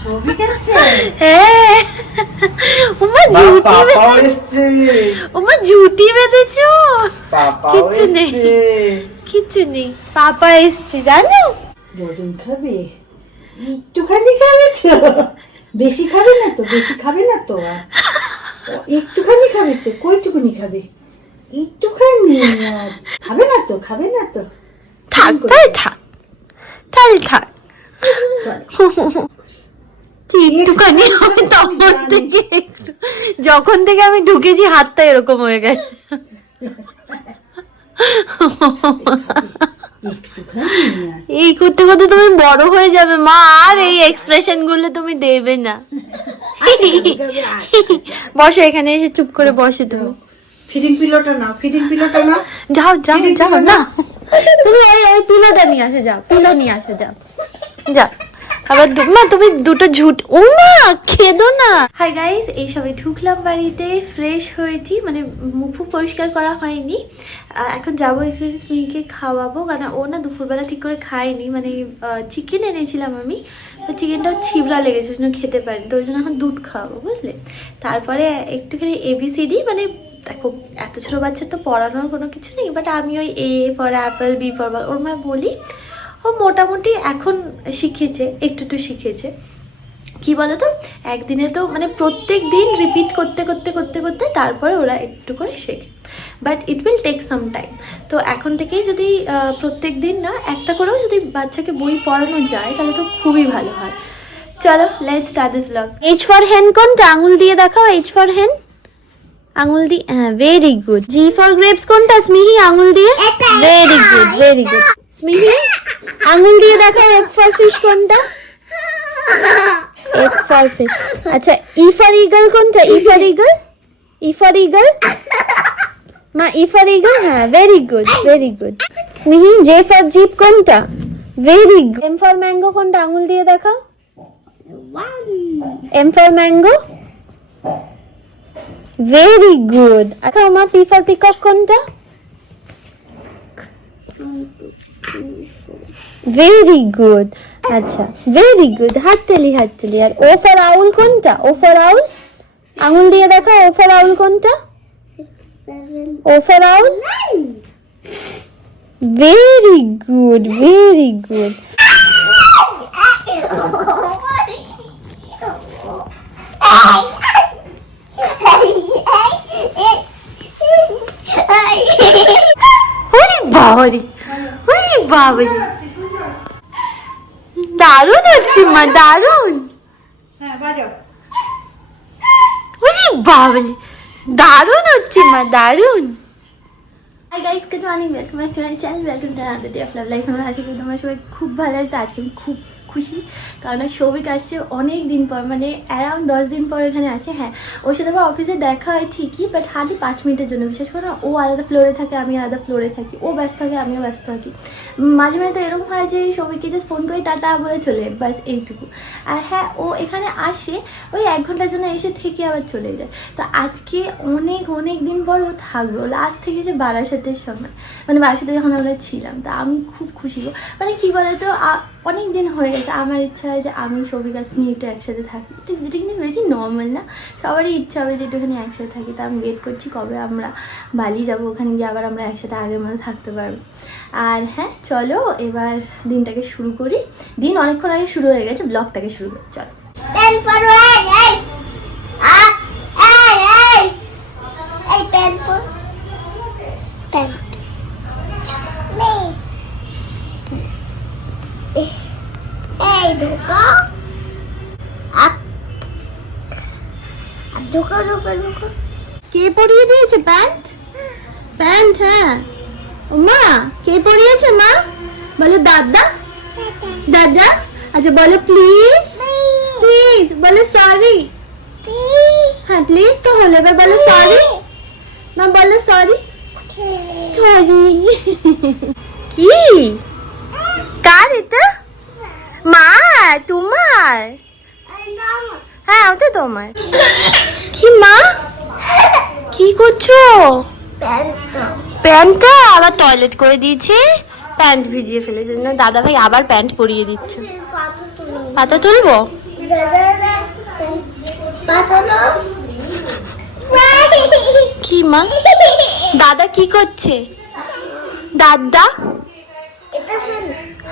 ছবি কেসছে? হ্যাঁ। ওমা ঝুটি বেঁধেছে। ওমা ঝুটি বেঁধেছো? কিচ্ছু নেই, কিচ্ছু নেই। পাপা এসছে জানো? বরুণ খাবে, একটুখানি খাবে তো, বেশি খাবে না তো, বেশি খাবে না তো, একটুখানি খাবে তো, কইটুকুনি খাবে? একটুখানি খাবে না তো, খাবে না তো। থাক তাই থাক, তাই থাক। একটুখানি আমি তখন থেকে যখন থেকে আমি ঢুকেছি হাতটা এরকম হয়ে গেছে। এই করতে করতে তুমি বড় হয়ে যাবে মা, আর এই এক্সপ্রেশন গুলো তুমি দেবে না। বসো এখানে এসে চুপ করে বসে তুমি। ফিডিং পিলোটা নাও, ফিডিং পিলোটা নাও। যাও যাও যাও না, তুমি ওই পিলোটা নিয়ে আসো, যাও পিলো নিয়ে আসো, যাও যাও। আবার মা তুমি দুটো ঝুট, ও মা খেদো না। হাই গাইস, এই সবাই ঢুকলাম বাড়িতে, ফ্রেশ হয়েছি, মানে মুখ পরিষ্কার করা হয়নি। এখন যাবো এখানে স্মিকে খাওয়াবো, কারণ ও না দুপুরবেলা ঠিক করে খায়নি, মানে চিকেন এনেছিলাম আমি, চিকেনটাও ছিবড়া লেগেছে, ওই জন্য খেতে পারিনি, তো ওই জন্য এখন দুধ খাওয়াবো বুঝলে। তারপরে একটুখানি ABCD, মানে দেখো এত ছোটো বাচ্চার তো পড়ানোর কোনো কিছু নেই, বাট আমি ওই A for apple, B for ball ওর মা বলি, ও মোটামুটি এখন শিখেছে, একটু একটু শিখেছে। কি বলতো, একদিনে তো মানে প্রত্যেক দিন রিপিট করতে করতে করতে করতে তারপরে ওরা একটু করে শেখে, but it will take some time. তো এখন থেকেই যদি প্রত্যেক দিন না একটা করেও যদি বাচ্চাকে বই পড়ানো যায় তাহলে তো খুবই ভালো হয়। চলো let's start this blog. H for হেন কোনটা? আঙুল দিয়ে দেখাও। H ফর হেন, আঙুল দিয়ে, হ্যাঁ very good. G for grapes কোনটা স্মিহি? আঙুল দিয়ে, very good very good. Smihi আঙুল দিয়ে দেখাও। F ফর ফিশ কোনটা? F for fish. আচ্ছা E ফর ইগল কোনটা? E for eagle, E for eagle মা, E ফর ইগল, হ্যাঁ very good very good. Smihi J for zip কোনটা? Very good. M for mango কোনটা? আঙুল দিয়ে দেখাও। M for mango, very good. আচ্ছা মা P ফর পিকক কোনটা? Very good. আচ্ছা ভেরি গুড, হাততালি হাততালি। আর O ফর আউল কোনটা? O ফর আউল, আঙুল দিয়ে দেখাও। O ফর আউল কোনটা? O for owl, very good very good. বাবারে, ওই বাবারে, দারুণ হচ্ছে মা, দারুণ। হ্যাঁ বাজাও। ওই বাবারে, দারুণ হচ্ছে মা, দারুণ। Hi guys, good morning, welcome back to my channel, welcome to another day of love life. আমরা আশা করি তোমরা সবাই খুব ভালো আছে। আজকে আমি খুব খুশি, কারণ সৌভিক আসছে অনেক দিন পর, মানে অ্যারাউন্ড 10 দিন পর এখানে আছে। হ্যাঁ, ওর সাথে আমার অফিসে দেখা হয় ঠিকই, বাট হার্ডলি 5 মিনিটের জন্য। বিশেষ করে ও আলাদা ফ্লোরে থাকে, আমি আলাদা ফ্লোরে থাকি, ও ব্যস্ত থাকে, আমিও ব্যস্ত থাকি। মাঝে মাঝে তো এরকম হয় যে সৌভিককে জাস্ট ফোন করে টাটা বলে চলে, বাস এইটুকু। আর হ্যাঁ, ও এখানে আসে ওই 1 ঘন্টার জন্য, এসে থেকে আবার চলে যায়। তো আজকে অনেক অনেক দিন পর ও থাকবে। ও লাস্ট থেকে যে বারাসাতের সময়, মানে বারাসাতে যখন আমরা ছিলাম, তা আমি খুব খুশি গো। মানে কী বলতো, অনেক দিন হয়ে গেছে, আমার ইচ্ছা হয় যে আমি সৌভিক আর স্মিহি একটু একসাথে থাকি, যেটা কিন্তু ভেরি নর্মাল না, সবারই ইচ্ছা হবে যে একটুখানি একসাথে থাকি। তা আমি ওয়েট করছি কবে আমরা বালি যাবো, ওখানে গিয়ে আবার আমরা একসাথে আগের মতো থাকতে পারবো। আর হ্যাঁ চলো এবার দিনটাকে শুরু করি। দিন অনেকক্ষণ আগে শুরু হয়ে গেছে, ব্লগটাকে শুরু করি চলো। কে পরিয়ে দিয়েছে প্যান্ট? প্যান্ট, হ্যাঁ মা কে পরিয়েছে? মা বলো দাদা, দাদা। আচ্ছা বলো প্লিজ, প্লিজ বলো সরি। হ্যাঁ প্লিজ তো হলো, এবার বলো সরি। মা বলো সরি। সরি কি? কার এটা? মা তোমার? হ্যাঁ ওটা তোমার। কি মা, কি করছো? প্যান্টটা আবার টয়লেট করে দিয়েছে। প্যান্ট ভিজিয়ে ফেলেছে, জন্য দাদা ভাই আবার প্যান্ট পরিয়ে দিচ্ছে। পাতা তুলবো? কি মা, দাদা কি করছে? দাদা,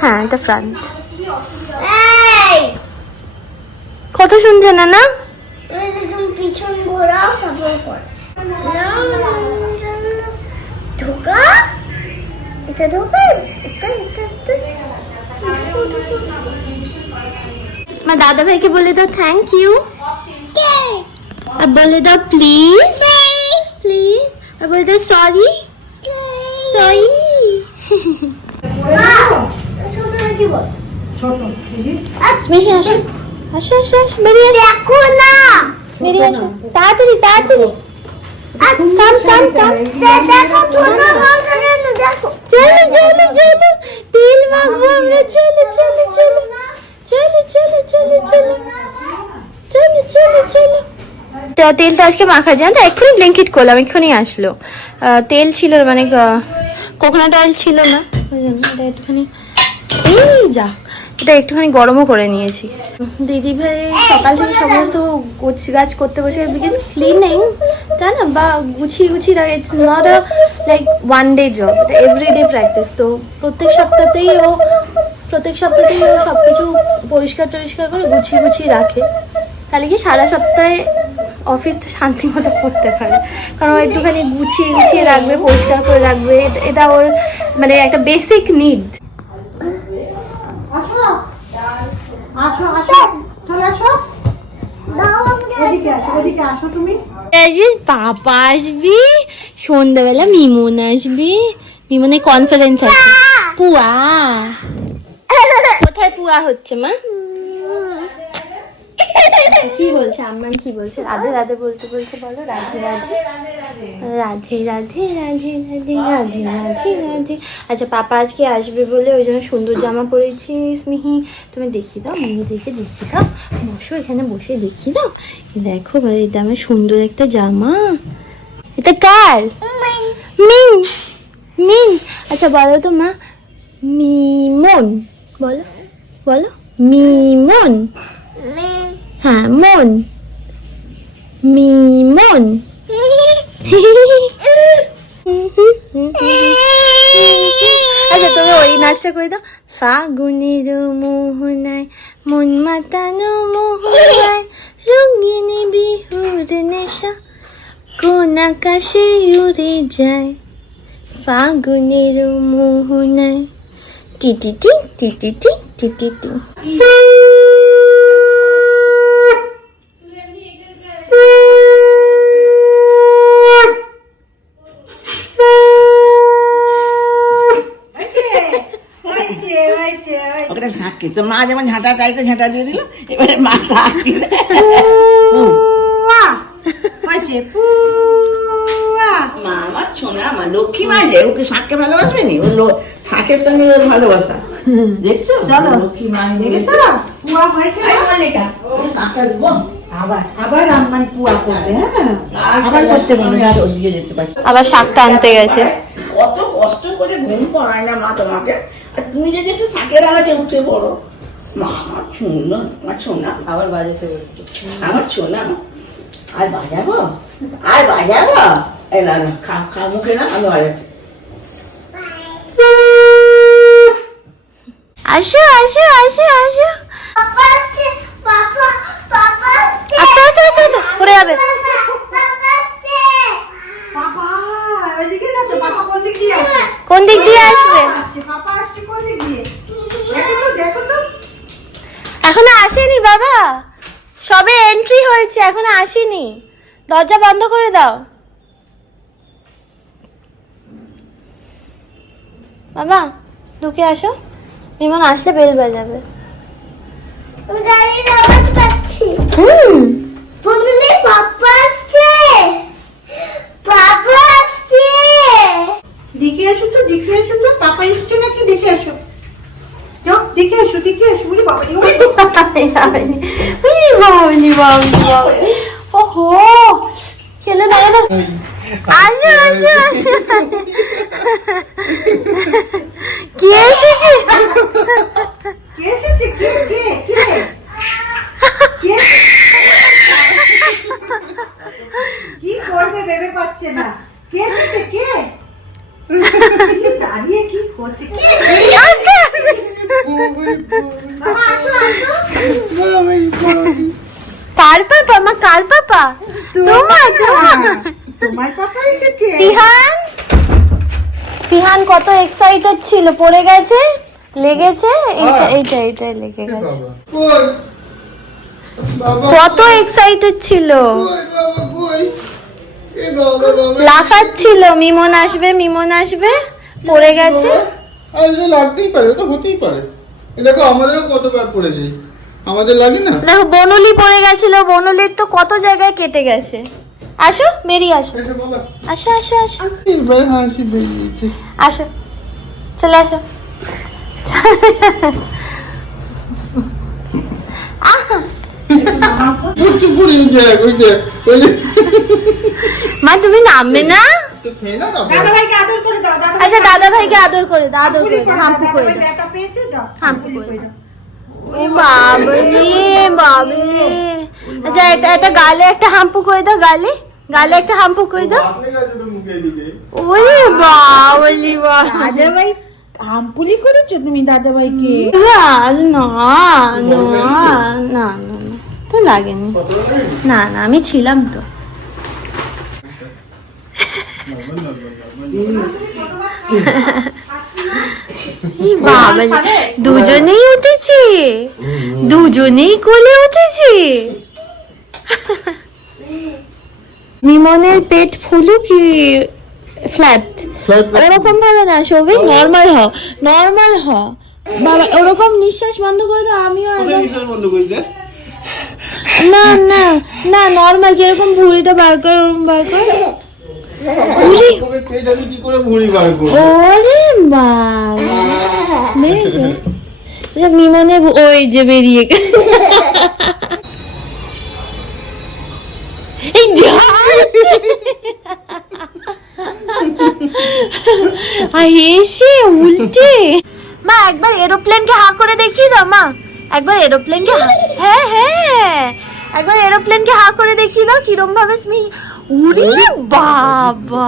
হ্যাঁ এটা ফ্রন্ট। কথা শুনছে না না? পিছন ঘোরাও, তারপর কর। ঢোকা, এটা ঢোকা, এটা এটা এটা। মা দাদা ভাইকে বলে দাও থ্যাংক ইউ, আর বলে দাও প্লিজ প্লিজ, আর বলে দাও সরি সরি। স্নেহি আসো আসো আসো আসো, বেরিয়ে আসো, দেখো না, বেরিয়ে আসো তাড়াতাড়ি তাড়াতাড়ি। কাম কাম কাম, দেখো ছোট বলতে দেখো। চলো চলো চলো, তেল মাখবো আমরা, চলো চলো চলো চলো চলো চলো চলো চলো চলো চলো। তেলটা আজকে মাখা যায় না, এক্ষুনি ব্ল্যাঙ্কেট করলাম, এক্ষুনি আসলো। তেল ছিল মানে কোকোনাট অয়েল ছিল না, ওই জন্য এটা একটুখানি, এই যা, এটা একটুখানি গরমও করে নিয়েছি। দিদি ভাই সকাল থেকে সমস্ত গোছ গাছ করতে বসে, বিকজ ক্লিনিং তাই না, বা গুছিয়ে গুছিয়ে রাখে, it's not a like one day job, এটা এভরিডে প্র্যাকটিস। তো প্রত্যেক সপ্তাহতেই ও সব কিছু পরিষ্কার টরিষ্কার করে গুছিয়ে গুছিয়ে রাখে, তাহলে কি সারা সপ্তাহে অফিসটা শান্তি মতো করতে পারে। কারণ ও একটুখানি গুছিয়ে গুছিয়ে রাখবে, পরিষ্কার করে রাখবে, এটা ওর মানে একটা বেসিক নিড। আসো আসো আসো, চলে আসো, ওদিকে আসো, ওদিকে আসো তুমি। আসবি, পাপা আসবি, সন্ধ্যাবেলা মিমন আসবি, মিমনের কনফারেন্স আছে। পুয়া কোথায় পুয়া হচ্ছে মা? কি বলছে আম্মান, কি বলছে? রাধে রাধে বলতে বলতে বলো, রাধে রাধে রাধে রাধে রাধে রাধে রাধে রাধে রাধে। আচ্ছা পাপা আজকে আসবে বলে ওই জন্য সুন্দর জামা পরেছি। স্মিহি তুমি দেখিয়ে দাও, মিহি দেখে দেখিয়ে দাও, বসো এখানে বসে দেখিয়ে দাও। দেখো ভাই, এটা আমার সুন্দর একটা জামা। এটা কার? মিন মিন। আচ্ছা বলো তো মা, মিমন বলো, বলো মিমন। হ্যাঁ মন, মিমন। আচ্ছা তুমি ওই নাচটা করে দাও। ফাগুনের মোহনায় মন মাতানো মোহনায়, রঙিনী বিহুর নেশা কোন আকাশে উড়ে যায়, ফাগুনের মোহনায় টিটিটি টিটিটি টিটিটি। ওখানে ঝাঁকি তো মা যেমন ঝাঁটা চাইতে ঝাঁটা দিয়ে দিল, এবারে মা ঝাঁক দিলে। মা আমার ছোনা, আমার লক্ষ্মী মা, যে ওকে শাঁখকে ভালোবাসবে নি, ওর শাঁখের সঙ্গে ওর ভালোবাসা দেখছো। চলো লক্ষ্মী মা দেখেছো, পুয়া হয়েছে না? শাঁখটা দেবো আবার আবার আম্মান পুয়া করবে, হ্যাঁ আবার করতে বলবে। ওদিকে যেতে পারছি। আবার শাকটা আনতে গেছে। কত কষ্ট করে ঘুম পড়ায় না মা তোমাকে, আর তুমি যদি একটু শাঁখের আওয়াজে উঠে পড়ো। মা আমার ছোনা, আমার ছোনা আবার বাজাতে বলছে, আমার ছোনা আর বাজাবো, আর বাজাবো। এই না না, খা খা, মুখে না, আমি বাজাচ্ছি। আসো আসো আসো আসো, পাপা আসছে, পাপা পাপা আসছে, আস্তে আস্তে আস্তে আস্তে পড়ে যাবে। পাপা আসছে। পাপা ওইদিকে না তো, পাপা কোন দিক দিয়ে আসছে? কোন দিক দিয়ে আসবে? পাপা আসছে কোন দিক দিয়ে? দেখো তো দেখো তো। এখনো আসেনি বাবা, সবে এন্ট্রি হয়েছে, এখনো আসেনি। দরজা বন্ধ করে দাও বাবা, ঢুকে আসো। বিমান আসলে বেল বাজাবে। আমি গাড়ির আওয়াজ পাচ্ছি। বন্ধুদের পাপা আসছে, পাপা আসছে। দেখে আসো তো, দেখে আসো তো, পাপা এসছে নাকি দেখে আসো। যাও দেখে আসো, দেখে আসো। বলি বাবা ওহো খেলে দাঁড়া, আসো আসো আসো। কে কে এসেছে? কে কে কে কে? কি করবে ভেবে পাচ্ছে না। কে এসেছে? কে দাঁড়িয়ে কি করছে? কে? মামা আসো আসো। কার পাপা মা? কার পাপা? তোমার তোমার পাপা এসেছে। পিহান পিহান কত এক্সাইটেড ছিল, পড়ে গেছে, লেগেছে, এইটা লেগে গেছে। কত এক্সাইটেড ছিল, লাফাচ্ছিল মিমন আসবে মিমন আসবে, পড়ে গেছে। আসলে লাগতেই পারে, তো হতেই পারে। এ দেখো আমাদেরও কতবার পড়ে যাই, আমাদের লাগে না? দেখো বনলি পড়ে গেছিল, বনলির তো কত জায়গায় কেটে গেছে। আসো বেরিয়ে আসো, এসো বাবা, আসো আসো আসো এবার হাসি বেরিয়েছে। আসো, চলে আসো। চুপ করে দেখ, ওই যে মা তুমি নামবে না? তো খেয়ে না না দাদা ভাইকে আদর করে দাও। আচ্ছা দাদা ভাইকে আদর করে দাও, আদর করে দাও, হাম্পু করে দাও, ব্যাটা পেয়েছে যাও। হাম্পু করে দাও। ও বাবরে বাবরে। আচ্ছা এটা গালে একটা হাম্পু করে দাও, গালে গালে একটা হাম্পু করে দাও। আপনি গেছে তো মুখে দিকে। ওরে বাবলি বাবা। দাদা ভাই হামপুলি করেছো তুমি দাদা ভাইকে? না না না না না তো লাগেনি, কত লাগে? না না আমি ছিলাম তো। এই বাবা, দুজনেই উঠেছে, দুজনেই কোলে উঠেছে। মিমনের পেট ফুলু কি ফ্ল্যাট? ওরকম ভাবে না সৌভিক, নর্মাল হ, নর্মাল হ বাবা। ওরকম নিঃশ্বাস বন্ধ করে দাও, আমিও কোথায় একদম। নিঃশ্বাস বন্ধ করে দেয়? না না না, নর্মাল যেরকম ভুঁড়িটা বার কর ওরকম বার কর। ওকে পেট আমি কি করে ভুঁড়ি বার করব? ওরে বাবা, দেখো মিমনে ওই যে বেরিয়ে গেছে। এই যা এসে উল্টে। মা একবার এরোপ্লেনকে হা করে দেখিয়ে দাও মা, একবার এরোপ্লেনকে হ্যাঁ হ্যাঁ একবার এরোপ্লেনকে হা করে দেখিয়ে দাও কিরম ভাবে স্মি। উরে বাবা,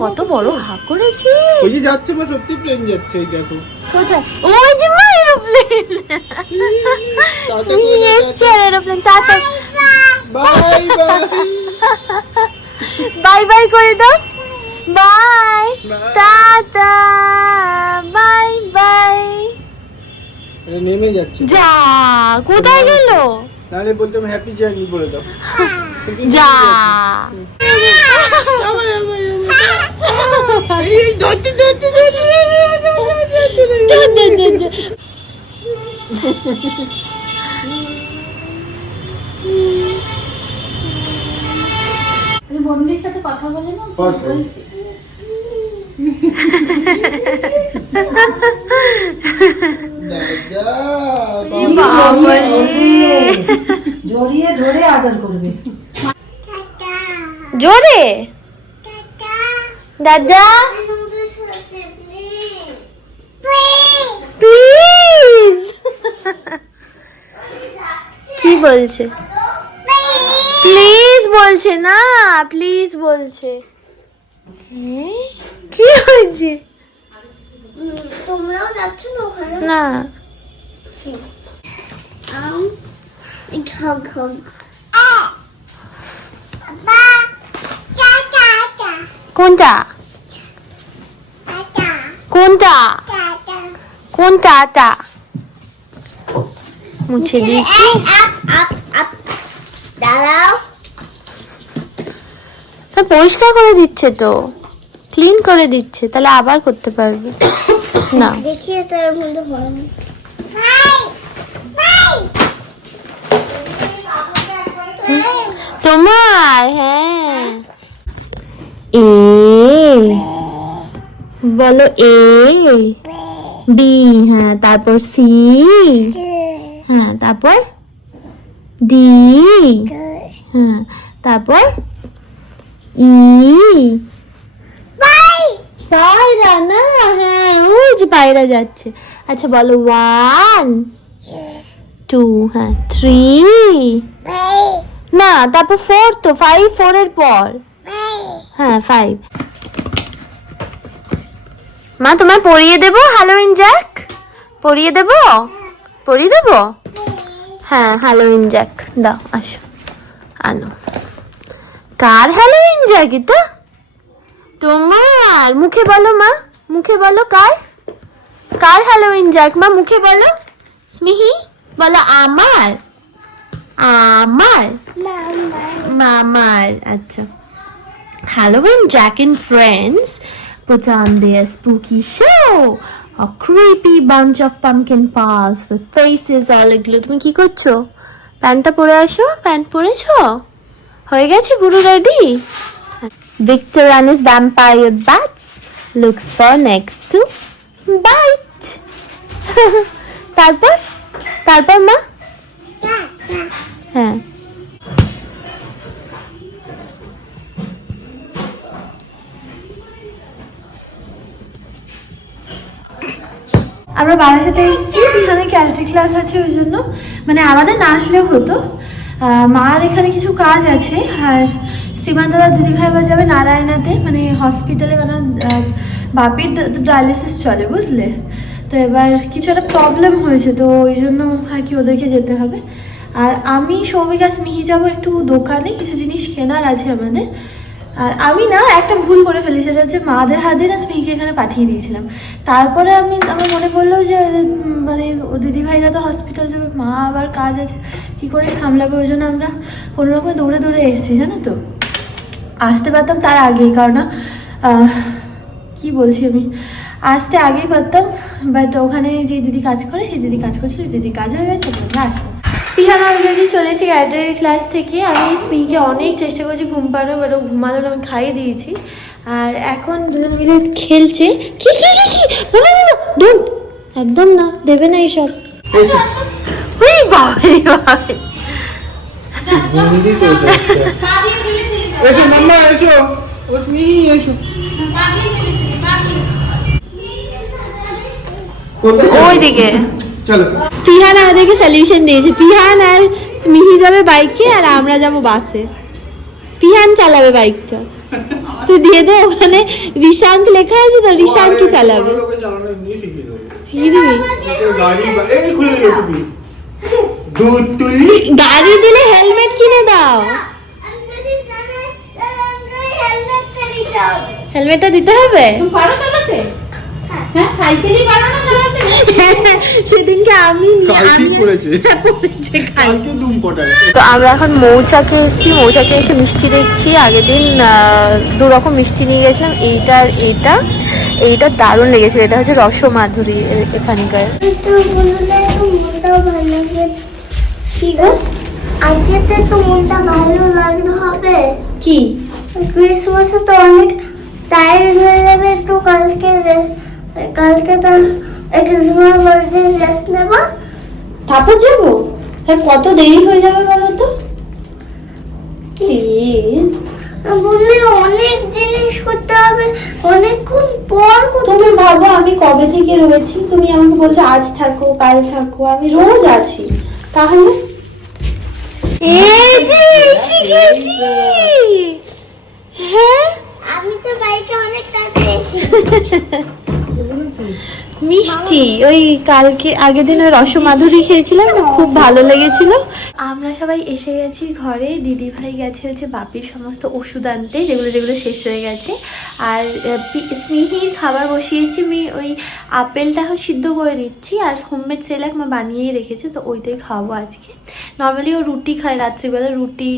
কত বড় হা করেছে। ওই যে যাচ্ছে মা, সত্যি প্লেন যাচ্ছে, এই দেখো। কোথায়? ওই যে মা এরোপ্লেন, স্মি এসছে আর aeroplane. Tata, bye bye. Bye bye করে দাও, bye, Bye. Tata, bye bye. এটা নেমে যাচ্ছে। যা, কোথায় গেল? নাহলে বলতাম হ্যাপি জার্নি বলে দাও। যা আবার, আবার, আবার। এই ধরতে ধরতে ধরতে আমি বন্ধুদের সাথে কথা বলে না বলছি। জড়িয়ে ধরে আদর করবে। জোরে দাদা প্লিজ। কি বলছে? প্লিজ বলছে না, প্লিজ বলছে। কি হয়েছে? তোমরাও যাচ্ছ না ওখানে? না ঘগ ঘগ বাবা টাটা টাটা কোনটা টাটা কোনটা টাটা কোনটা? আটা মুছে দিচ্ছি। আপ আপ আপ দাঁড়াও। তা পরিষ্কার করে দিচ্ছে তো, ক্লিন করে দিচ্ছে, তাহলে আবার করতে পারবে না। দেখিয়ে তোর মধ্যে ভরো। হাই হাই তোমার হ্যাঁ। এ বলো, এ বি, হ্যাঁ তারপর সি, হ্যাঁ তারপর ডি, হ্যাঁ তারপর ই, সাইরা না, হ্যাঁ ওই যে পায়রা যাচ্ছে। আচ্ছা বলো 1 2, হ্যাঁ 3, না তারপর 4, তো 5 4 এর পর, হ্যাঁ 5। মা তোমায় পরিয়ে দেবো হ্যালোইন জ্যাক, পরিয়ে দেবো, পরিয়ে দেবো, হ্যাঁ হ্যালোইন জ্যাক দাও, আসো আনো। কার হ্যালোইন জ্যাক এটা? তোমার। মুখে বলো মা, মুখে বলো কার, কার হ্যালোইন জ্যাক মা, মুখে বলো। স্মিহি বলো আমার, আমার, মামার। আচ্ছা, Halloween Jack and friends put on their spooky show. A creepy bunch of pumpkin pies with faces all aglow. তুমি কি করছো? প্যান্টটা পরে আসো, প্যান্ট পরেছো? হয়ে গেছে পুরো ready? Victor and his vampire bats looks for next to bite. তারপর তারপর মা, হ্যাঁ আমরা বারাসাতে এসেছি, এখানে ক্যারাটে ক্লাস আছে, ওই জন্য মানে আমাদের না আসলেও হতো। মার এখানে কিছু কাজ আছে, আর শ্রীমান দাদা দিদিভাই আবার যাবে নারায়ণাতে, মানে হসপিটালে, মানে বাপির ডায়ালিসিস চলে বুঝলে। তো এবার কিছু একটা প্রবলেম হয়েছে, তো ওই জন্য আর কি ওদেরকে যেতে হবে। আর আমি সৌমিকা স্মিহি যাবো একটু দোকানে, কিছু জিনিস কেনার আছে আমাদের। আর আমি না একটা ভুল করে ফেলি, সেটা হচ্ছে মাদের হাত দিয়ে না স্মিহিকে এখানে পাঠিয়ে দিয়েছিলাম। তারপরে আমার মনে পড়লো যে মানে ও দিদিভাইরা তো হসপিটাল যাবে, মা আবার কাজ আছে, কী করে সামলাবে, ওই জন্য আমরা কোনো রকমে দৌড়ে দৌড়ে এসেছি জানো তো। আসতে পারতাম তার আগেই, কারণ কি বলছি আমি, আসতে আগেই পারতাম, বাট ওখানে যে দিদি কাজ করে সেই দিদি কাজ করছিল, দিদি কাজ হয়ে গেছে, তারপরে আসলাম। পিহানা অলরেডি চলেছি ক্যারাটে ক্লাস থেকে। আমি স্মিকে অনেক চেষ্টা করছি ঘুম পাড়ানো, বাট ও ঘুমালো না, আমি খাইয়ে দিয়েছি। আর এখন দুজন মিলে খেলছে। কি কি কি কি, না না না, ডোন্ট, একদম না, দেবে না এইসব। ওই বাবা বাবা, বন্দি তো এটা। এসো মাম্মা এসো, ও স্মিহি এসো। ওই দিকে চলো। পিহান আমাদেরকে সলিউশন দিয়েছে। পিহান আর স্মিহি যাবে বাইকে, আর আমরা যাব বাসে। পিহান চালাবে বাইকটা, তুই দিয়ে দে, ওখানে রিশান্ত লেখা আছে তো, রিশান্ত কি চালাবে, লোকে চালানো এমনি শিখিয়ে দেবো। শিখিয়ে দিবি? গাড়ি এই খুলে দিল তুমি। দুধ তুলি গাড়ি দিলে হেলমেট কিনে দাও, হেলমেটটা দিতে হবে। পারো চালাতে? হ্যাঁ, সাইকেলই পারো না চালাতে? সেদিনকে আমি কালকেই করেছে, পড়েছে কালকে দুম পটায়। তো আমরা এখন মৌচাকে এসেছি, মৌচাকে এসে মিষ্টি দেখছি। আগের দিন 2 রকম মিষ্টি নিয়ে গেছিলাম, এইটা আর এইটা দারুণ লেগেছিল। এটা হচ্ছে রসমাধুরী এখানকার। কি গো, আজকে তো মনটা ভালো লাগলো হবে। কি ক্রিসমাসে তো অনেক টায়ার্ড হয়ে যাবে, একটু কালকে তো ক্রিসমাস বার্থডে রেস্ট নেবো। তারপর যাবো? কত দেরি হয়ে যাবে বলো তো প্লিজ। বললে অনেক জিনিস করতে হবে, অনেকক্ষণ পর তুমি ভাবো আমি কবে থেকে রয়েছি, তুমি আমাকে বলছো আজ থাকো কাল থাকো, আমি রোজ আছি। তাহলে এই যে এসে গেছি। হ্যাঁ, আমি তো বাইকে অনেক তাড়াতাড়ি এসেছি। মিষ্টি ওই কালকে আগের দিন ওই রসমাধুরী খেয়েছিলাম না, খুব ভালো লেগেছিল। আমরা সবাই এসে গেছি ঘরে। দিদি ভাই গেছে হচ্ছে বাপির সমস্ত ওষুধ আনতে, যেগুলো যেগুলো শেষ হয়ে গেছে। আর স্মিহির খাবার বসিয়েছি, আমি ওই আপেলটা এখন সিদ্ধ করে নিচ্ছি, আর হোমমেড সেলাক মা বানিয়েই রেখেছে, তো ওইটাই খাওয়াবো আজকে। নর্মালি ও রুটি খায় রাত্রিবেলা, রুটি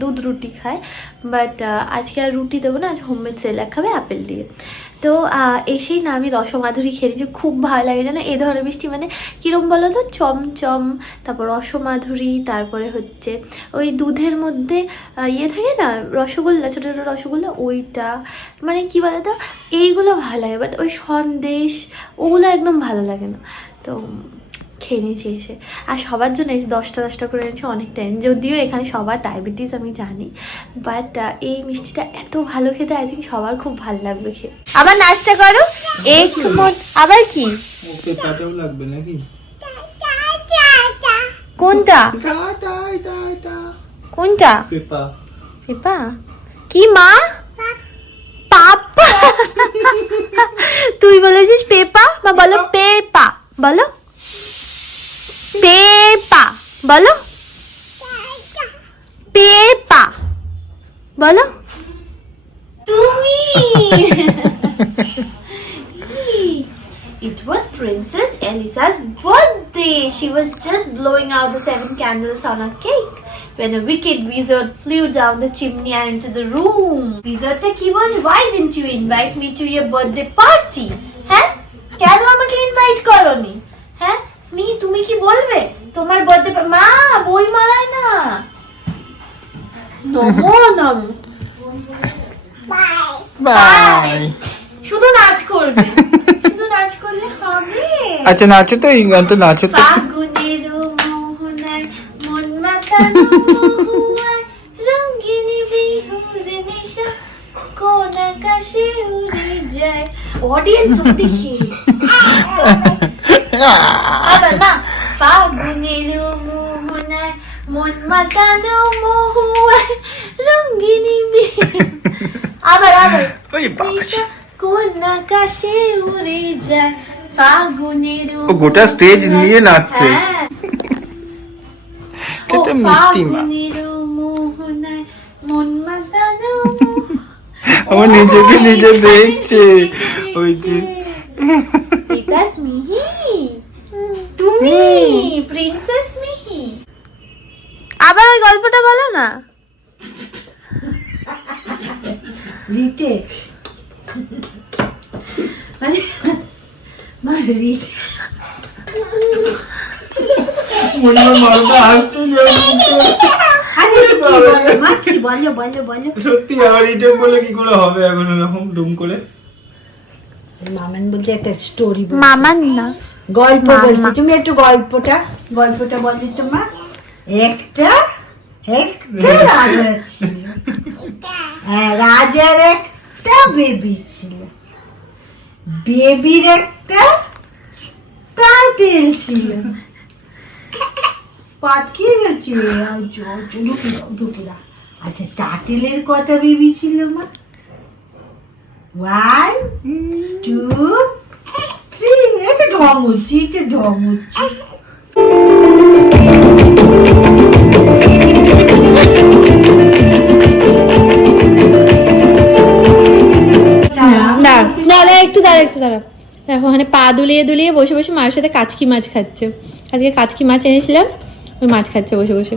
দুধ রুটি খায়, বাট আজকে আর রুটি দেবো না, আজ হোমমেড সেলাক খাবে আপেল দিয়ে। তো এসেই না আমি রসমাধুরী খেয়েছি, খুব ভালো লাগে জানো এই ধরনের মিষ্টি, মানে কীরকম বলো তো, চমচম, তারপর রসমাধুরী, তারপরে হচ্ছে ওই দুধের মধ্যে ইয়ে থাকে না রসগোল্লা, ছোটো ছোটো রসগোল্লা, ওইটা মানে কী বলো তো, এইগুলো ভালো লাগে, বাট ওই সন্দেশ ওগুলো একদম ভালো লাগে না। তো খেয়ে নিয়েছি এসে। আর সবার জন্য এসে 10টা করে এনেছি, অনেক টাইম। যদিও এখানে সবার ডায়াবেটিস আমি জানি, বাট এই মিষ্টিটা এত ভালো খেতে, আই থিঙ্ক সবার খুব ভালো লাগবে খেয়ে। আবার নাচটা করো এক মন। আবার কি ওকে পাতেও লাগবে নাকি? কোনটা কোনটা? পেপা। পেপা কি মা? পাপা তুই বলেছিস পেপা, মা বলো পেপা, বলো পেপা, বলো পেপা, বলো তুমি। It was Princess Elisa's birthday. She was just blowing out the 7 candles on a cake when a wicked wizard flew down the chimney and into the room. Wizardটা কি বলছে? Why didn't you invite me to your birthday party? হ্যাঁ, কেন আমাকে invite করোনি? হ্যাঁ স্মিহি, তুমি কি বলবে? তোমার বার্থডে মা বই মারায় না। নমো নমো, বাই। শুধু নাচ করবে, শুধু নাচ করলে হবে? আচ্ছা নাচো তো, এই গান তো নাচো তো। ফাগুনের মোহনায় মন মাতানো মহুয়ায় রঙিনী বিহুর নেশা কোন আকাশে উড়ে যায়। অডিয়েন্স দেখি আবার না। ফাগুনের মোহনায় মন মাতানো মহুয়ায় রঙিনী বিহুর, আবার নেশা কোন আকাশে উড়ে যায় ফাগুনের। ও গোটা স্টেজ নিয়ে নাচছে। হ্যাঁ, কত মিষ্টি মা। মোহনায় মন মাতানো আমার নিজেকে নিজে দেখছে ওই যে। এটা স্মিহি, তুমি প্রিন্সেস মিহি। আবার ওই গল্পটা বলো না। রিটেক মানে রিটেক মনে মারতে আসছিল। কি বলো বলো বলো। সত্যি আবার রিটেক বলে কি করে হবে এখন এরকম দুম করে? মামান বলছে একটা স্টোরি, মামান না, গল্প বলছি। তুমি একটু গল্পটা বলি তোমার। একটা রাজা ছিল, হ্যাঁ রাজার একটা বেবি ছিল, বেবির একটা টাইটেল ছিল। পাতকিয়ে গেছে ঢুকে দাও। আচ্ছা টাইটেলের কটা বেবি ছিল মা? 1 2 3। এটা ঢং হচ্ছে। একটু দাঁড়া। দেখো ওখানে পা দুলিয়ে বসে বসে মায়ের সাথে কাচকি মাছ খাচ্ছে। আজকে কাচকি মাছ এনেছিলাম, ওই মাছ খাচ্ছে বসে বসে।